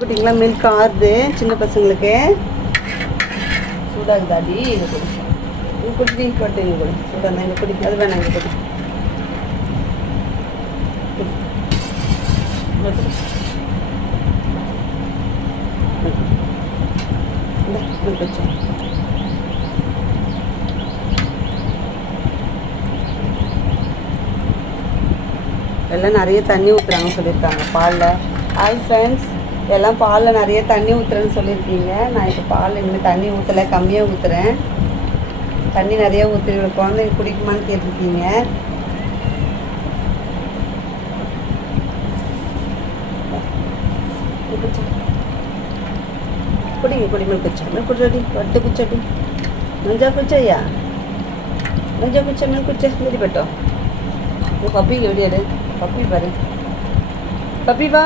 குட்டிங்களா மில்க் ஆறுது சின்ன பசங்களுக்கு சூடாகுதாடி இங்கே கொடு இங்கே குட்டி கொட்டு இங்கே கொடு சூடாக இங்கே குடி அது வேணாம் இங்கே கொடு கொஞ்சம் எல்லாம் நிறைய தண்ணி ஊற்றுறாங்கன்னு சொல்லியிருக்காங்க பாலில். ஹாய் ஃப்ரெண்ட்ஸ், எல்லாம் பாலில் நிறைய தண்ணி ஊற்றுறேன்னு சொல்லியிருக்கீங்க. நான் இப்போ பால் இனிமேல் தண்ணி ஊற்றலை, கம்மியாக ஊற்றுறேன். தண்ணி நிறைய ஊற்றி குழந்தைங்க குடிக்குமான்னு கேட்டிருக்கீங்க. குடிங்க குடிமல் குச்சா மேல் குச்சாடி வட்டு குச்சாடி மஞ்சா குச்சையா மஞ்சா குச்சா மேல் குச்சா வெடி பட்டோம். பப்பி எப்படியாடு பப்பி பாரு பப்பி வா